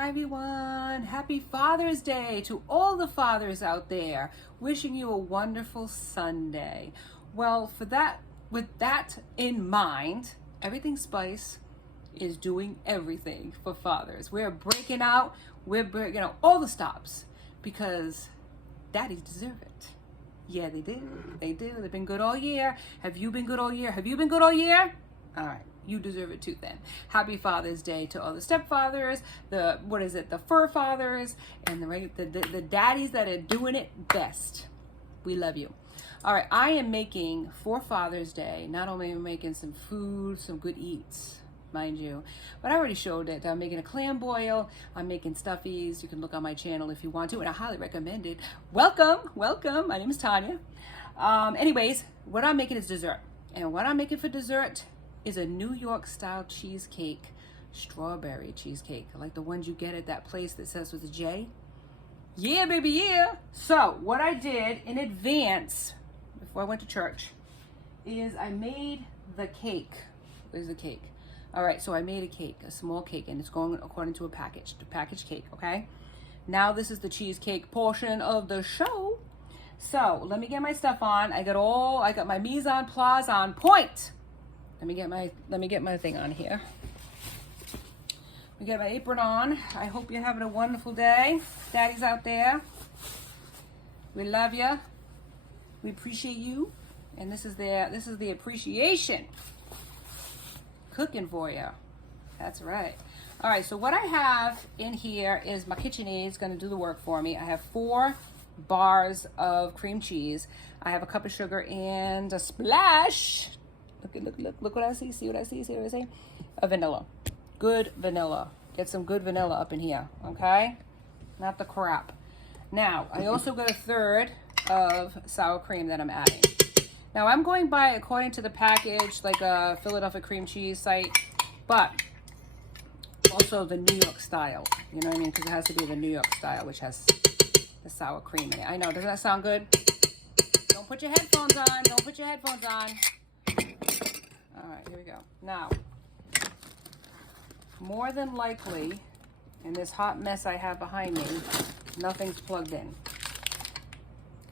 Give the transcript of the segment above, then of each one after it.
Hi everyone, happy Father's Day to all the fathers out there. Wishing you a wonderful Sunday. Well, with that in mind, Everything Spice is doing everything for fathers. We're breaking out, we're breaking out all the stops because daddies deserve it. Yeah, they do. They do. They've been good all year. Have you been good all year? Have you been good all year? All right. You deserve it too then. Happy Father's Day to all the stepfathers, the fur fathers, and the daddies that are doing it best. We love you. All right, I am making for Father's Day, not only am I making some food, some good eats, mind you, but I already showed it. I'm making a clam boil. I'm making stuffies. You can look on my channel if you want to, and I highly recommend it. Welcome, welcome. My name is Tanya. Anyways, what I'm making is dessert. And what I'm making for dessert is a New York style cheesecake, strawberry cheesecake, like the ones you get at that place that says with a J. Yeah, baby, yeah. So what I did in advance, before I went to church, is I made the cake. Where's the cake? All right, so I made a cake, a small cake, and it's going according to a packaged cake, okay? Now this is the cheesecake portion of the show. So let me get my stuff on. I got my mise en place on point. Let me get my thing on here. Let me get my apron on. I hope you're having a wonderful day. Daddies out there, we love you. We appreciate you. And this is the appreciation. Cooking for you. That's right. All right, so what I have in here is my KitchenAid is going to do the work for me. I have 4 bars of cream cheese. I have a cup of sugar and a splash. Look what I see. See what I see? See what I see? A vanilla. Good vanilla. Get some good vanilla up in here, okay? Not the crap. Now, I also got a 1/3 of sour cream that I'm adding. Now, I'm going by according to the package, like a Philadelphia cream cheese site, but also the New York style. You know what I mean? Because it has to be the New York style, which has the sour cream in it. I know. Doesn't that sound good? Don't put your headphones on. Don't put your headphones on. All right, here we go. Now, more than likely, in this hot mess I have behind me, nothing's plugged in.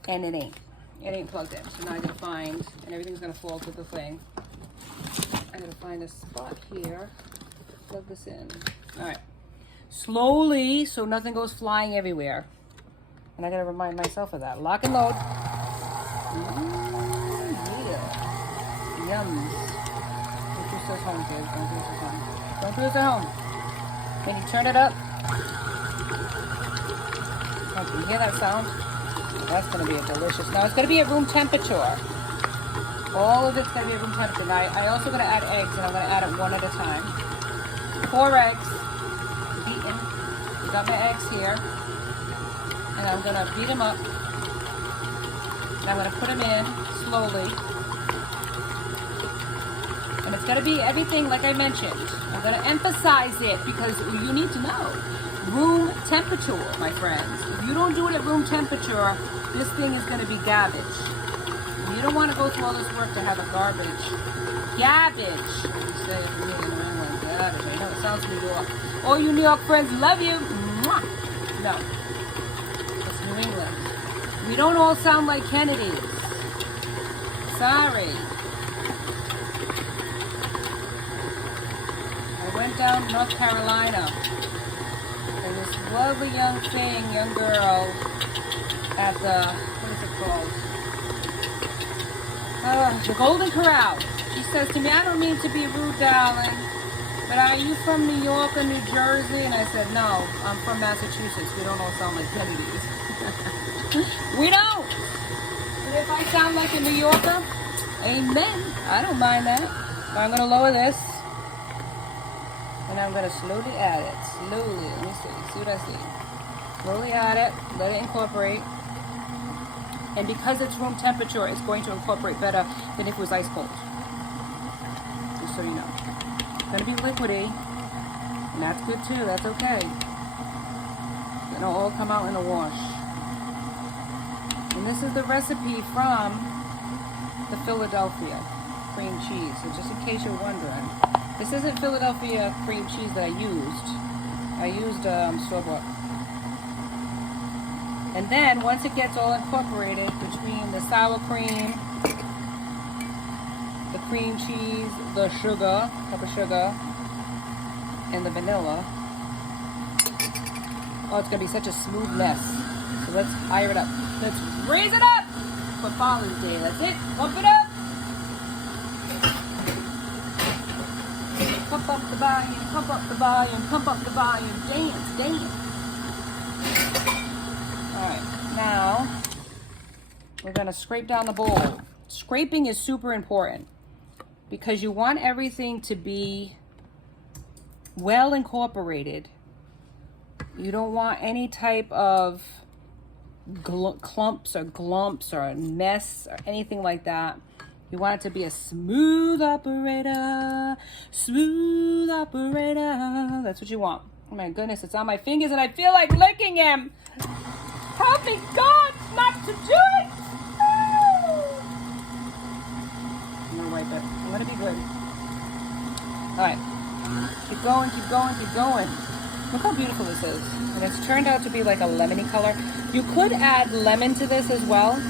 And it ain't. It ain't plugged in. So now I gotta find, and everything's gonna fall to the thing. I gotta find a spot here. Plug this in. All right. Slowly, so nothing goes flying everywhere. And I gotta remind myself of that. Lock and load. Yeah. Yums. At home, kids. Don't do this at home. Don't do this at home. Can you turn it up? Oh, can you hear that sound? That's going to be a delicious. Now, it's going to be at room temperature. All of it's going to be at room temperature. Now, I also going to add eggs, and I'm going to add it one at a time. 4 eggs. Beaten. I got my eggs here. And I'm going to beat them up. And I'm going to put them in slowly. And it's going to be everything like I mentioned. I'm going to emphasize it because you need to know. Room temperature, my friends. If you don't do it at room temperature, this thing is going to be garbage. And you don't want to go through all this work to have a garbage. Garbage. You say it in New England. Garbage. I know it sounds New York. All you New York friends love you. Mwah. No. It's New England. We don't all sound like Kennedys. Sorry. Went down to North Carolina, and this lovely young girl at the, what is it called? The Golden Corral. She says to me, I don't mean to be rude, darling, but are you from New York or New Jersey? And I said, no, I'm from Massachusetts. We don't all sound like Kennedys. We don't. But if I sound like a New Yorker, amen. I don't mind that. So I'm going to lower this. And I'm going to slowly add it. Slowly. Let me see. See what I see. Slowly add it. Let it incorporate. And because it's room temperature, it's going to incorporate better than if it was ice cold. Just so you know. It's going to be liquidy. And that's good too. That's okay. It'll all come out in the wash. And this is the recipe from the Philadelphia cream cheese. So just in case you're wondering. This isn't Philadelphia cream cheese that I used. I used store-bought. And then once it gets all incorporated between the sour cream, the cream cheese, the sugar, cup of sugar, and the vanilla. Oh, it's gonna be such a smooth mess. So let's fire it up. Let's raise it up for Father's Day. That's it. Pump it up. Pump up the volume, pump up the volume, pump up the volume. Dance, dance. Alright, now we're gonna scrape down the bowl. Scraping is super important because you want everything to be well incorporated. You don't want any type of clumps or glumps or mess or anything like that. You want it to be a smooth operator. Smooth operator. That's what you want. Oh my goodness, it's on my fingers and I feel like licking him. Help me, God, not to do it. I'm gonna wipe it. I'm gonna be good. All right. Keep going, keep going, keep going. Look how beautiful this is. And it's turned out to be like a lemony color. You could add lemon to this as well.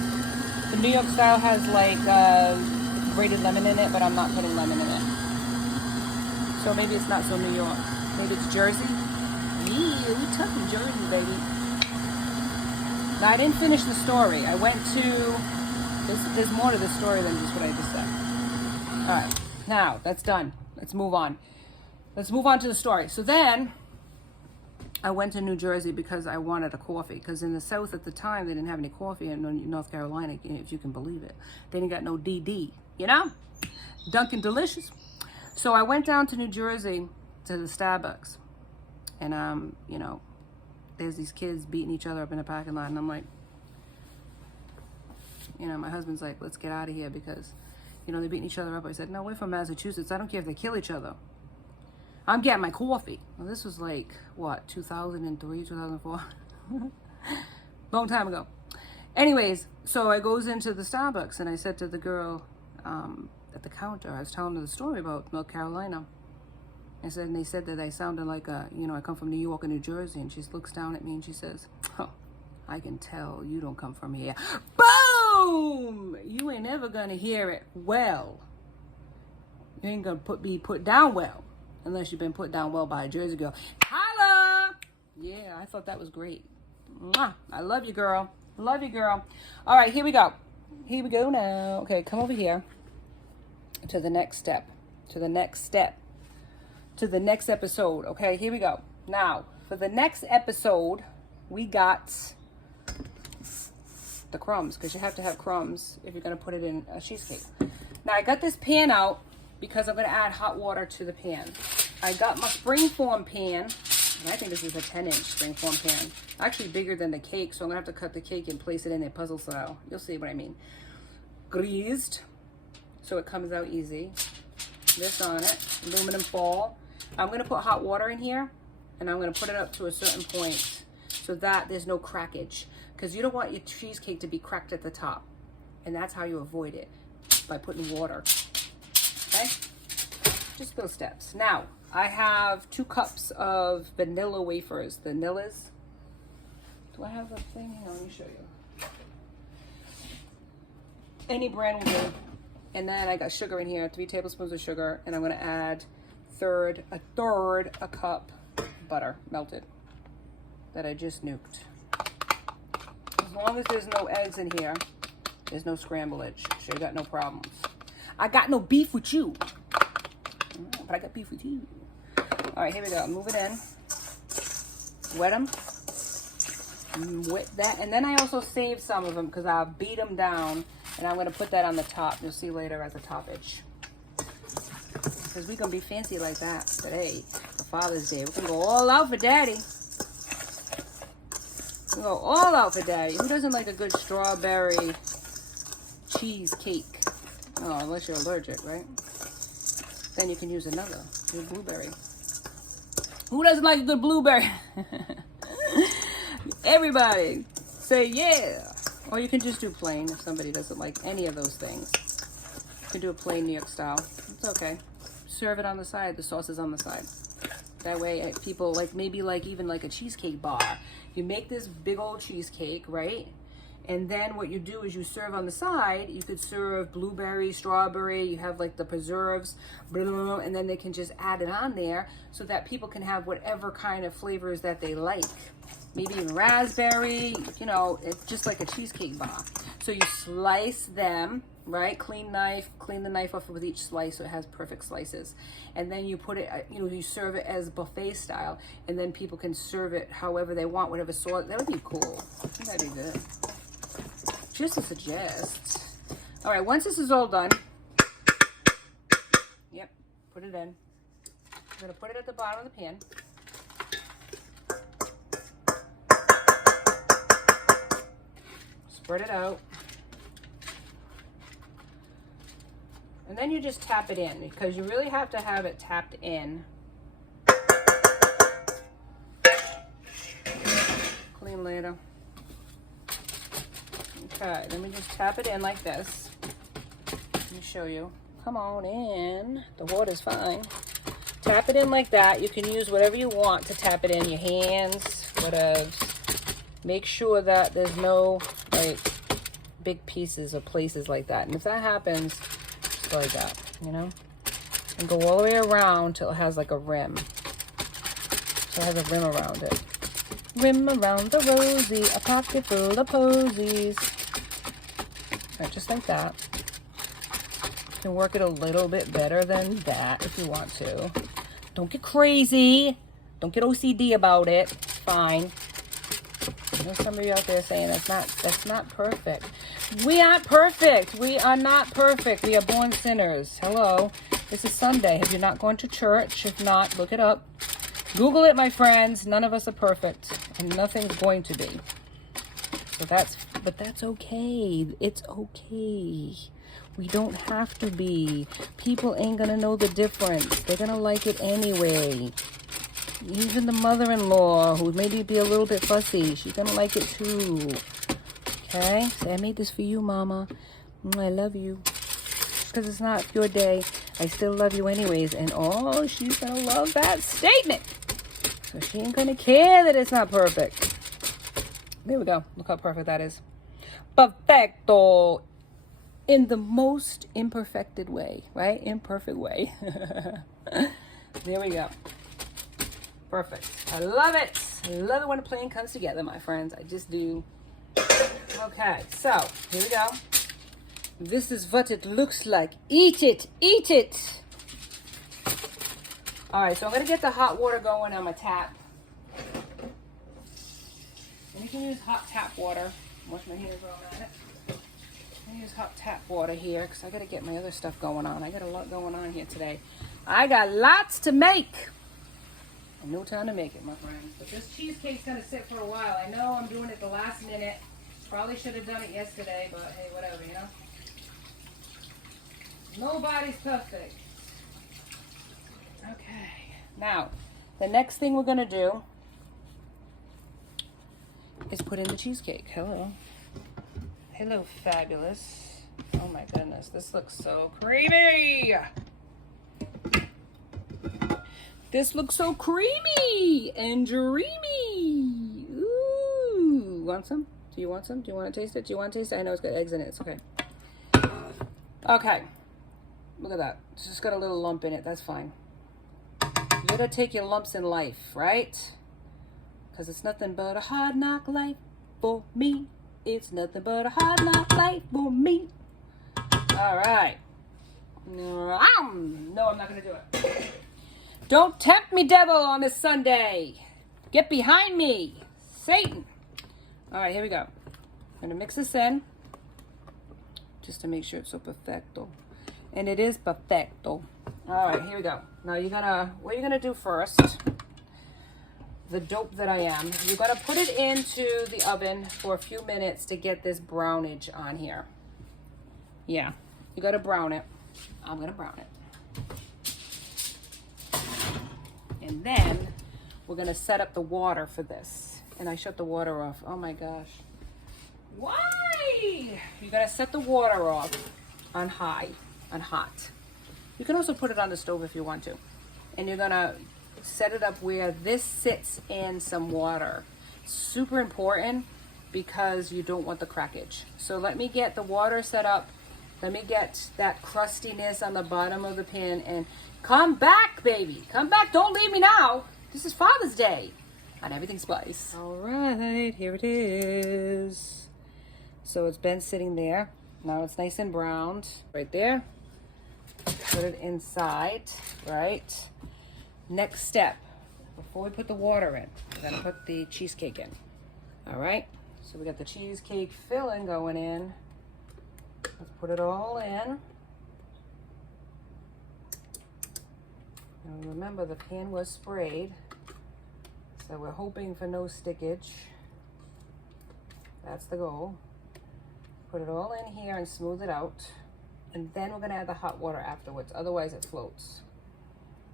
The New York style has like grated lemon in it, but I'm not putting lemon in it. So maybe it's not so New York. Maybe it's Jersey. Yeah, we tough in Jersey, baby. Now I didn't finish the story. I went to, there's more to the story than just what I just said. All right, now that's done. Let's move on. Let's move on to the story. So then I went to New Jersey because I wanted a coffee. Because in the South at the time, they didn't have any coffee in North Carolina, if you can believe it. They didn't got no DD, you know? Dunkin' Delicious. So I went down to New Jersey to the Starbucks. And, you know, there's these kids beating each other up in the parking lot. And I'm like, you know, my husband's like, let's get out of here because, you know, they're beating each other up. I said, no, we're from Massachusetts. I don't care if they kill each other. I'm getting my coffee. Well, this was like, what, 2003, 2004? Long time ago. Anyways, so I goes into the Starbucks and I said to the girl at the counter, I was telling her the story about North Carolina. I said, and they said that I sounded like you know, I come from New York and New Jersey. And she looks down at me and she says, oh, I can tell you don't come from here. Boom! You ain't ever gonna hear it well. You ain't gonna be put down well. Unless you've been put down well by a Jersey girl. Holla! Yeah, I thought that was great. Mwah! I love you, girl. Love you, girl. All right, here we go. Here we go now. Okay, come over here to the next step. To the next step. To the next episode. Okay, here we go. Now, for the next episode, we got the crumbs. Because you have to have crumbs if you're going to put it in a cheesecake. Now, I got this pan out because I'm going to add hot water to the pan. I got my springform pan, and I think this is a 10-inch springform pan. Actually bigger than the cake, so I'm going to have to cut the cake and place it in a puzzle style. You'll see what I mean. Greased, so it comes out easy. This on it, aluminum foil. I'm going to put hot water in here, and I'm going to put it up to a certain point so that there's no crackage. Because you don't want your cheesecake to be cracked at the top. And that's how you avoid it, by putting water. Okay, just those steps. Now, I have 2 cups of vanilla wafers. Vanillas. Do I have a thing? Hang on, let me show you. Any brand will do. And then I got sugar in here, 3 tablespoons of sugar, and I'm going to add a cup butter, melted, that I just nuked. As long as there's no eggs in here, there's no scramblage, so you got no problems. I got no beef with you, but I got beef with you. All right, here we go. Move it in. Wet them. Wet that. And then I also saved some of them because I'll beat them down. And I'm going to put that on the top. You'll see later as a toppage. Because we're going to be fancy like that today for Father's Day. We're going to go all out for Daddy. We're going to go all out for Daddy. Who doesn't like a good strawberry cheesecake? Oh, unless you're allergic, right? Then you can use another. Good blueberry. Who doesn't like a good blueberry? Everybody say yeah. Or you can just do plain if somebody doesn't like any of those things. You can do a plain New York style. It's okay. Serve it on the side. The sauce is on the side. That way people like, maybe like even like a cheesecake bar. You make this big old cheesecake, right? And then what you do is you serve on the side. You could serve blueberry, strawberry, you have like the preserves, blah, blah, blah, and then they can just add it on there so that people can have whatever kind of flavors that they like. Maybe even raspberry, you know, it's just like a cheesecake bar. So you slice them, right? Clean the knife off with each slice so it has perfect slices. And then you put it, you know, you serve it as buffet style, and then people can serve it however they want, whatever sauce. That would be cool. I think that'd be good. Just to suggest. All right, once this is all done, yep, put it in. I'm gonna put it at the bottom of the pan. Spread it out. And then you just tap it in, because you really have to have it tapped in. Clean later. Okay, let me just tap it in like this. Let me show you. Come on in. The water's fine. Tap it in like that. You can use whatever you want to tap it in. Your hands, whatever. Make sure that there's no like big pieces or places like that. And if that happens, just go like that, you know? And go all the way around till it has like a rim. So it has a rim around it. Rim around the rosy, a pocket full of posies. Right, just like that. You can work it a little bit better than that if you want to. Don't get crazy. Don't get OCD about it. It's fine. There's somebody out there saying that's not perfect. We aren't perfect. We are not perfect. We are born sinners. Hello. This is Sunday. Have you not gone to church? If not, look it up. Google it, my friends. None of us are perfect, and nothing's going to be. But that's okay. It's okay. We don't have to be. People ain't gonna know the difference. They're gonna like it anyway. Even the mother-in-law, who maybe be a little bit fussy, she's gonna like it too. Okay? Say, I made this for you, Mama. I love you. Because it's not your day, I still love you anyways. And oh, she's gonna love that statement. So she ain't gonna care that it's not perfect. There we go. Look how perfect that is. Perfecto. In the most imperfected way, right? Imperfect way. There we go. Perfect. I love it. I love it when a plan comes together, my friends. I just do. Okay, so here we go. This is what it looks like. Eat it. Eat it. All right, so I'm going to get the hot water going on my tap. And you can use hot tap water. Wash my hands while I'm at it. I use hot tap water here because I got to get my other stuff going on. I got a lot going on here today. I got lots to make. And no time to make it, my friends. But this cheesecake's going to sit for a while. I know I'm doing it the last minute. Probably should have done it yesterday, but hey, whatever, you know? Nobody's perfect. Okay. Now, the next thing we're going to do is put in the cheesecake. Hello. Hello, fabulous. Oh my goodness, this looks so creamy. This looks so creamy and dreamy. Ooh, want some? Do you want some? Do you want to taste it? Do you want to taste it? I know it's got eggs in it. It's okay. Okay. Look at that. It's just got a little lump in it. That's fine. You gotta take your lumps in life, right? Because it's nothing but a hard knock life for me. It's nothing but a hard knock life for me. All right. No, I'm not going to do it. Don't tempt me, devil, on this Sunday. Get behind me, Satan. All right, here we go. I'm going to mix this in just to make sure it's so perfecto. And it is perfecto. All right, here we go. Now what you're going to do first, the dope that I am, you're going to put it into the oven for a few minutes to get this brownage on here. Yeah, you got to brown it. I'm going to brown it. And then we're going to set up the water for this. And I shut the water off. Oh my gosh. Why? You're going to set the water off on high, on hot. You can also put it on the stove if you want to. And you're going to set it up where this sits in some water. Super important because you don't want the crackage. So let me get the water set up. Let me get that crustiness on the bottom of the pan, and come back, baby. Come back. Don't leave me now. This is Father's Day on Everything Spice. All right, here it is. So it's been sitting there. Now it's nice and browned right there. Put it inside, right? Next step, before we put the water in, we're gonna put the cheesecake in. All right, so we got the cheesecake filling going in. Let's put it all in. And remember, the pan was sprayed, so we're hoping for no stickage. That's the goal. Put it all in here and smooth it out. And then we're gonna add the hot water afterwards, otherwise it floats.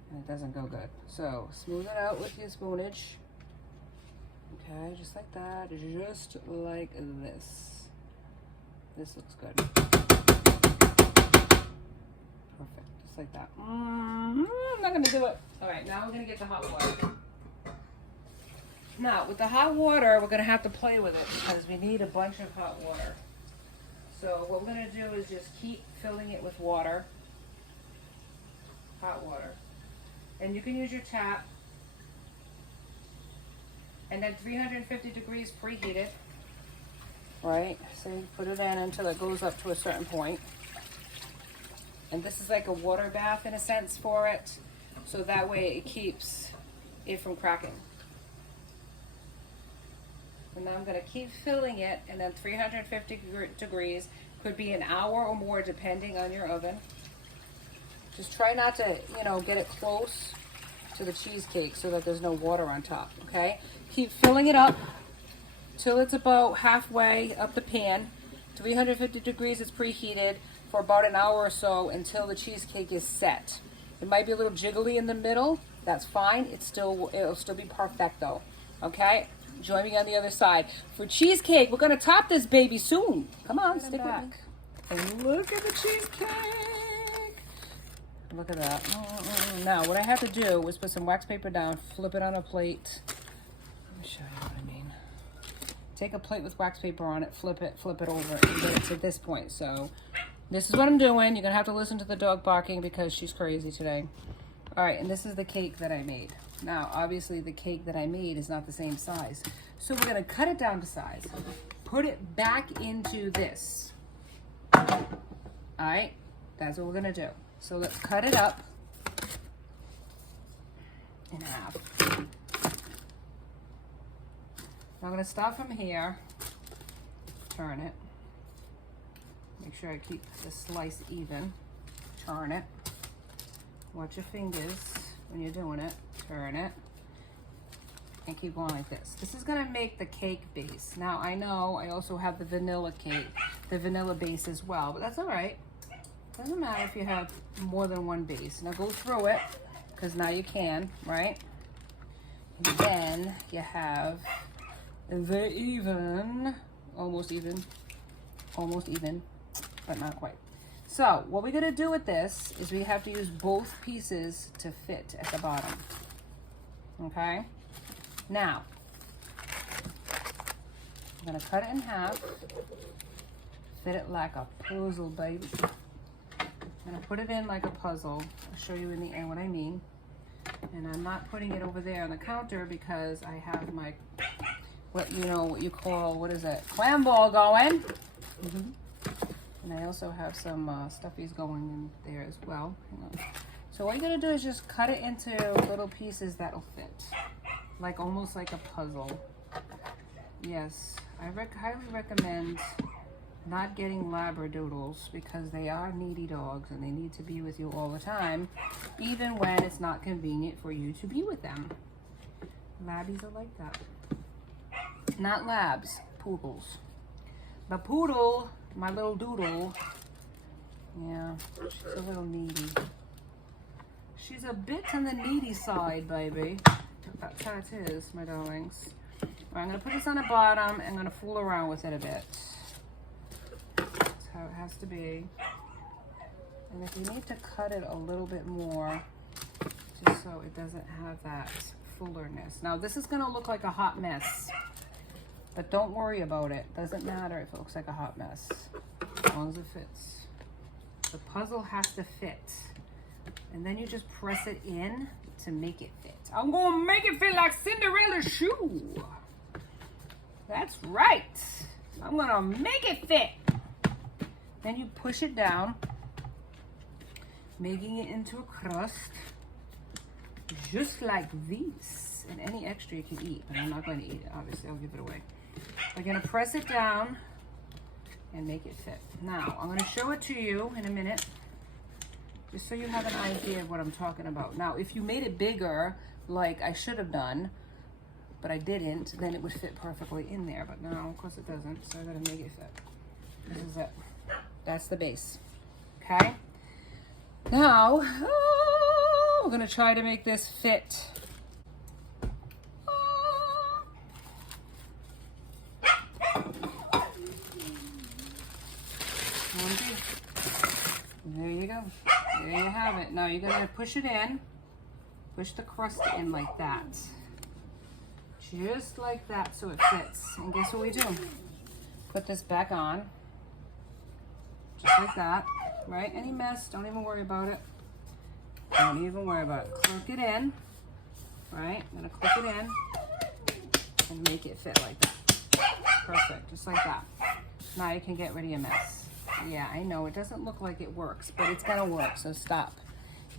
And it doesn't go good. So smooth it out with your spoonage. Okay, just like that, just like this. This looks good. Perfect, just like that. I'm not gonna do it. All right, now we're gonna get the hot water. Now, with the hot water, we're gonna have to play with it because we need a bunch of hot water. So what we're gonna do is just keep filling it with water, hot water. And you can use your tap. And then 350 degrees preheated. Right, so you put it in until it goes up to a certain point. And this is like a water bath in a sense for it. So that way it keeps it from cracking. And now I'm gonna keep filling it, and then 350 degrees, could be an hour or more depending on your oven. Just try not to, get it close to the cheesecake so that there's no water on top, okay? Keep filling it up till it's about halfway up the pan. 350 degrees, it's preheated for about an hour or so until the cheesecake is set. It might be a little jiggly in the middle. That's fine. It'll still be perfecto, okay? Join me on the other side. For cheesecake, we're gonna top this baby soon. Come on, stick with me. And look at the cheesecake. Look at that. Now, what I have to do is put some wax paper down, flip it on a plate. Let me show you what I mean. Take a plate with wax paper on it, flip it over, and get it to this point. So, this is what I'm doing. You're gonna have to listen to the dog barking because she's crazy today. All right, and this is the cake that I made. Now, obviously, the cake that I made is not the same size. So we're gonna cut it down to size. Put it back into this. All right, that's what we're gonna do. So let's cut it up in half. I'm gonna start from here, turn it. Make sure I keep the slice even. Turn it. Watch your fingers when you're doing it. Turn it. And keep going like this. This is gonna make the cake base. Now I know I also have the vanilla cake, the vanilla base as well, but that's all right. Doesn't matter if you have more than one base. Now go through it, because now you can, right? And then you have the almost even, but not quite. So what we're gonna do with this is we have to use both pieces to fit at the bottom, okay? Now, I'm gonna cut it in half, fit it like a puzzle, baby. I'm gonna put it in like a puzzle. I'll show you in the end what I mean. And I'm not putting it over there on the counter because I have my, what you call, what is it? Clam ball going. And I also have some stuffies going in there as well. Hang on. So what you're gonna do is just cut it into little pieces that'll fit. Like almost like a puzzle. Yes, I highly recommend not getting Labradoodles because they are needy dogs and they need to be with you all the time, even when it's not convenient for you to be with them. Labbies are like that. Not labs, poodles. But poodle, my little doodle, yeah, she's a little needy. She's a bit on the needy side, baby. That's how it is, my darlings. All right, I'm gonna put this on the bottom and I'm gonna fool around with it a bit. That's how it has to be. And if you need to cut it a little bit more, just so it doesn't have that fullerness. Now this is gonna look like a hot mess, but don't worry about it. Doesn't matter if it looks like a hot mess, as long as it fits. The puzzle has to fit. And then you just press it in to make it fit. I'm gonna make it fit like Cinderella's shoe. That's right. I'm gonna make it fit. Then you push it down, making it into a crust, just like this. And any extra you can eat, but I'm not going to eat it. Obviously, I'll give it away. We're gonna press it down and make it fit. Now, I'm gonna show it to you in a minute, just so you have an idea of what I'm talking about. Now, if you made it bigger, like I should have done, but I didn't, then it would fit perfectly in there. But no, of course it doesn't, so I gotta make it fit. This is it. That's the base. Okay? Now, we're gonna try to make this fit. There you go. There you have it. Now you're gonna push it in. Push the crust in like that. Just like that so it fits. And guess what we do? Put this back on. Just like that. Right? Any mess, don't even worry about it. Don't even worry about it. Click it in. Right? I'm gonna click it in and make it fit like that. Perfect. Just like that. Now you can get rid of your mess. Yeah, I know it doesn't look like it works, but it's gonna work, so stop.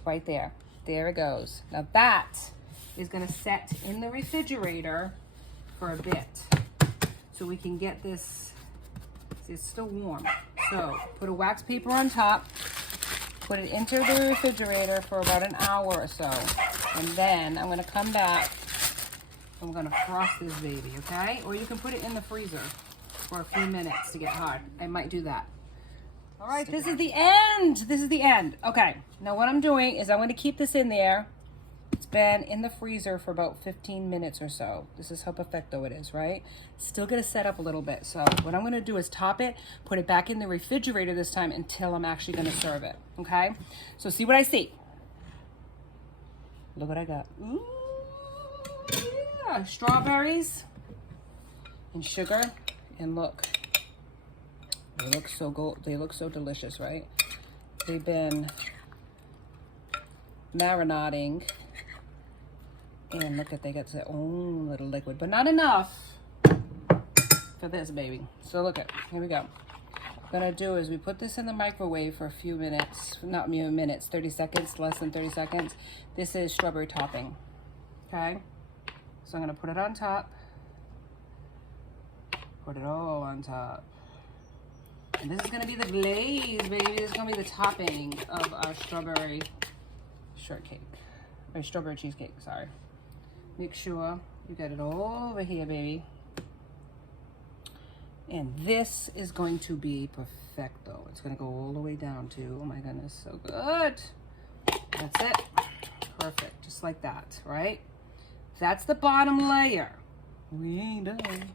Right there. There it goes. Now that is gonna set in the refrigerator for a bit, so we can get this. See, it's still warm. So put a wax paper on top, put it into the refrigerator for about an hour or so, and then I'm gonna come back. I'm gonna frost this baby, okay? Or you can put it in the freezer for a few minutes to get hard. I might do that. All right, this is the end. This is the end. Okay, now what I'm doing is I'm going to keep this in there. It's been in the freezer for about 15 minutes or so. This is how perfecto it is, right? Still going to set up a little bit. So what I'm going to do is top it, put it back in the refrigerator this time until I'm actually going to serve it, okay? So see what I see. Look what I got. Ooh, yeah, strawberries and sugar, and look. They look so good. They look so delicious, right? They've been marinating, and look at, they got their own little liquid, but not enough for this baby. So look at, here we go. What I'm gonna do is we put this in the microwave for a few minutes, not minutes, 30 seconds, less than 30 seconds. This is strawberry topping, okay? So I'm gonna put it on top, put it all on top. And this is gonna be the glaze, baby. This is gonna be the topping of our strawberry shortcake, or strawberry cheesecake, sorry. Make sure you get it all over here, baby. And this is going to be perfecto. It's gonna go all the way down to, oh my goodness, so good. That's it, perfect, just like that, right? That's the bottom layer. We ain't done.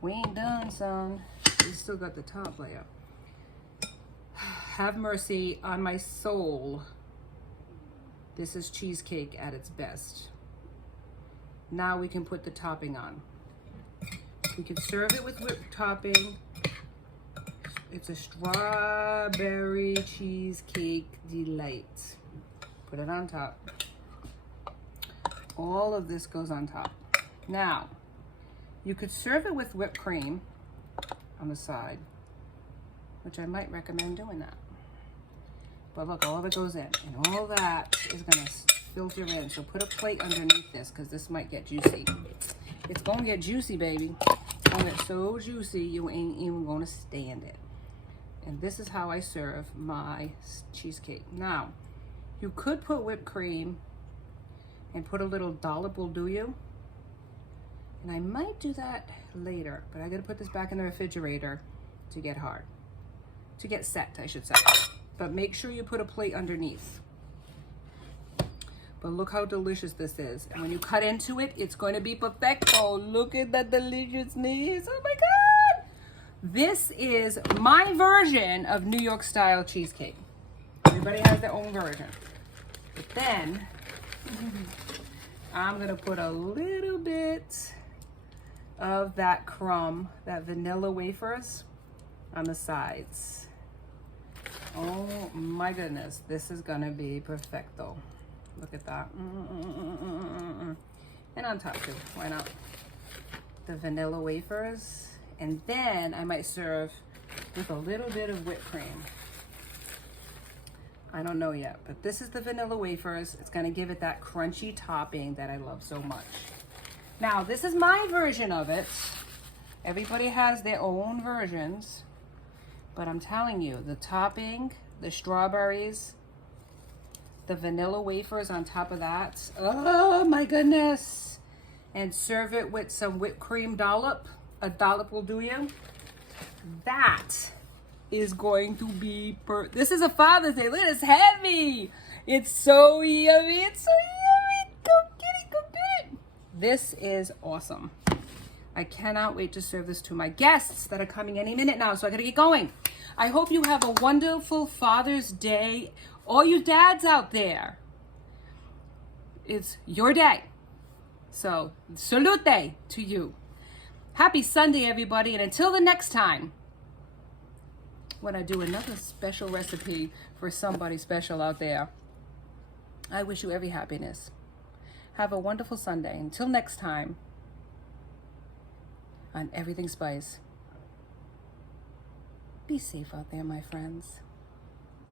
We ain't done, son. We still got the top layer. Have mercy on my soul. This is cheesecake at its best. Now we can put the topping on. We can serve it with whipped topping. It's a strawberry cheesecake delight. Put it on top. All of this goes on top. Now, you could serve it with whipped cream on the side, which I might recommend doing that. But look, all of it goes in, and all that is gonna filter in. So put a plate underneath this, because this might get juicy. It's gonna get juicy, baby. It's gonna get so juicy, you ain't even gonna stand it. And this is how I serve my cheesecake. Now, you could put whipped cream and put a little dollop, will do you? And I might do that later, but I gotta put this back in the refrigerator to get hard. To get set, I should say. But make sure you put a plate underneath. But look how delicious this is. And when you cut into it, it's going to be perfecto. Look at that deliciousness. Oh my God. This is my version of New York style cheesecake. Everybody has their own version. But then, I'm gonna put a little bit of that crumb, that vanilla wafers, on the sides. Oh my goodness, this is gonna be perfecto. Look at that. And on top too, why not? The vanilla wafers. And then I might serve with a little bit of whipped cream. I don't know yet, but this is the vanilla wafers. It's gonna give it that crunchy topping that I love so much. Now, this is my version of it. Everybody has their own versions, but I'm telling you, the topping, the strawberries, the vanilla wafers on top of that, oh my goodness. And serve it with some whipped cream dollop. A dollop will do you. That is going to be this is a Father's Day. Look at it, it's heavy. It's so yummy. It's so yummy. Go get it, go get it. This is awesome. I cannot wait to serve this to my guests that are coming any minute now, so I gotta get going. I hope you have a wonderful Father's Day. All you dads out there, it's your day. So, salute to you. Happy Sunday, everybody, and until the next time, when I do another special recipe for somebody special out there, I wish you every happiness. Have a wonderful Sunday. Until next time, on Everything Spice. Be safe out there, my friends.